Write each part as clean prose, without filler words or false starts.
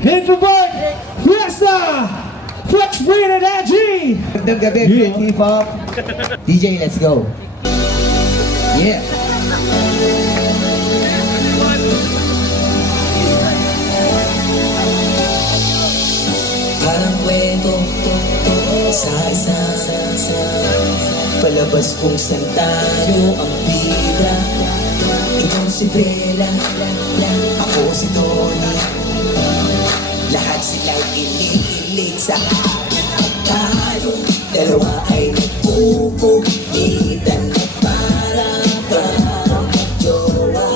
Introvert Fiesta Flex Brain and Angie. Magandang gabi, Creative Pop. DJ, let's go. Yeah. Parang kwento sa palabas kung saan tayo ang bida. Ikaw si Bella, ako si Tony. Lahat silang inihilig sa akin at tayo dalawa ay nagpupugitan na parang magjowa.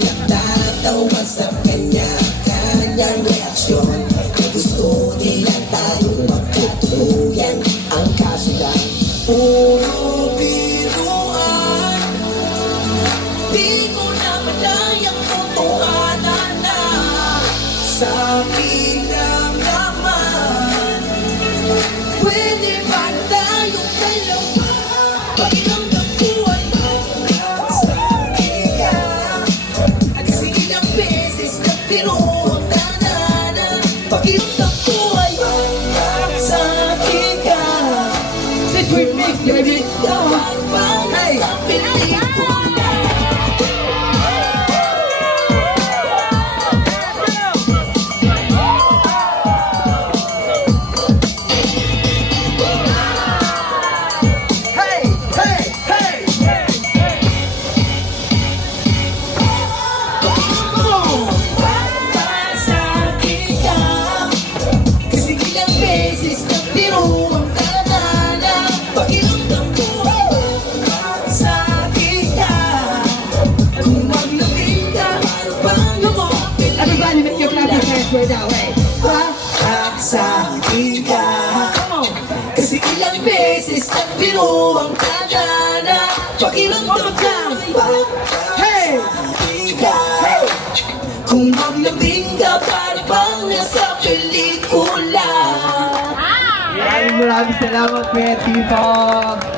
Natatawa sa kanya-kanyang reaksyon. Gusto nila tayo magtutuluyan. Ang kaso lang, puro biruan. Di ko na madayang totohanan na sa akin lang naman. Pwede ba na tayong dalawa? Pakiramdam ko ay sa akin ka. Kasi ilang beses nagbiro ang tanana. Pakiramdam ko ay sa akin ka. This will make you big dog. Hey! Everybody make your clap your hands right that way. Sa akin ka. Kasi ilang beses nagbiro ang kadana. Pakiramdam ba? Hey! Ka. Kung maglambing ka para bang nasa pelikula. Maraming salamat, Creative Pop.